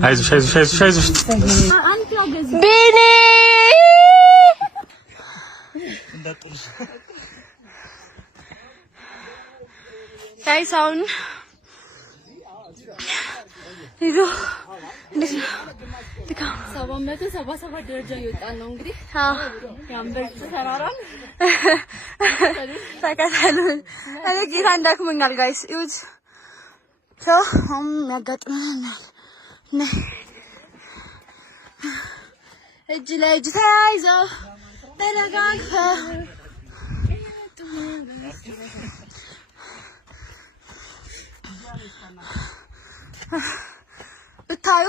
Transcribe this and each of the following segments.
አይዞሽ ቢኒ ሳይሳውን ይዞ እንዴት ነው? 777 ደረጃ ይወጣል ነው እንግዲህ። ያምበርት ተራራን ተከታተሉን። እኔ ጌታ እንዳክመኛል ጋይስ እዩት። ያጋጥመናል። እጅ ለእጅ ተያይዘው ተደጋግፈው ብታዩ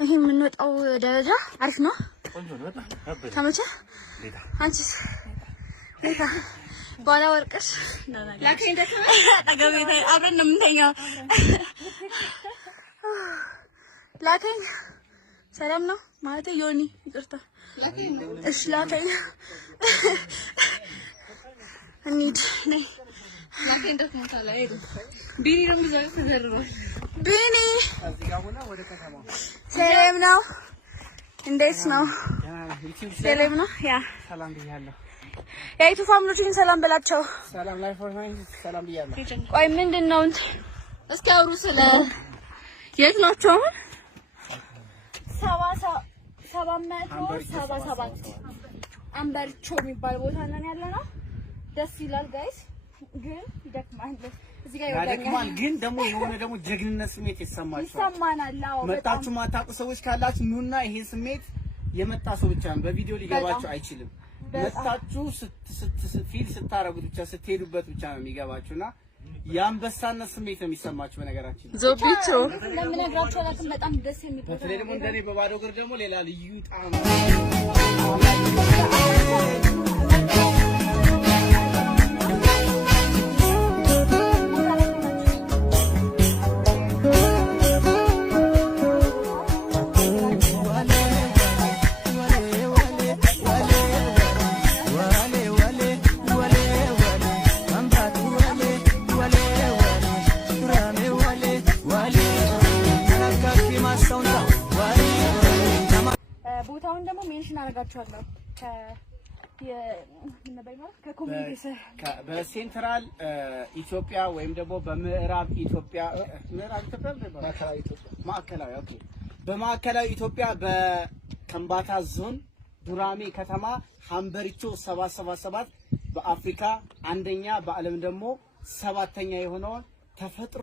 ይሄ የምንወጣው ደረጃ አሪፍ ነው። ተመቸ? አንቺስ? ሌላ ባላ ወርቅሽ ላከኝ ደከመ አጠገቤ አብረን ነው የምንተኛው። ላከኝ ሰላም ነው ማለት ዮኒ ይቅርታ እሺ ላከኝ እንሂድ ነይ ላከኝ ደክሞታል አይደል? ቢኒ ነው ምዛው ተዘርሯል። ቢኒ ሰላም ነው? እንዴት ነው? ሰላም ነው? ያ ሰላም ብያለሁ። የአይቱ ፋሚሊዎችን ሰላም በላቸው። ሰላም ላይ ፎርማን ሰላም ብያለሁ። ቆይ ምንድነው እንት እስኪ አውሩ ስለ የት ናቸው? 777 አንበርቾ የሚባል ቦታ ነን ያለነው። ደስ ይላል ጋይስ፣ ግን ይደክማል። እዚህ ጋር ይወዳኛል፣ ግን ደግሞ የሆነ ደግሞ ጀግንነት ስሜት ይሰማናል። አዎ መጣችሁ ማታውቁ ሰዎች ካላችሁ ኑና ይሄ ስሜት የመጣ ሰው ብቻ ነው በቪዲዮ ሊገባችሁ አይችልም። መጣችሁ ፊል ስታረጉት ብቻ ስትሄዱበት ብቻ ነው የሚገባችሁና የአንበሳነት ስሜት ነው የሚሰማችሁ። በነገራችን ዞቢቾ ለምነግራችሁ አላውቅም። በጣም ደስ የሚል በተለይ ደግሞ እንደኔ በባዶ እግር ደግሞ ሌላ ልዩ ጣዕም ቦታውን ደግሞ ሜንሽን አደርጋችኋለሁ በሴንትራል ኢትዮጵያ ወይም ደግሞ በምዕራብ ኢትዮጵያ ማዕከላዊ ኦኬ በማዕከላዊ ኢትዮጵያ በከምባታ ዞን ዱራሜ ከተማ ሀምበሪቾ 777 በአፍሪካ አንደኛ በዓለም ደግሞ 7ኛ የሆነውን ተፈጥሮ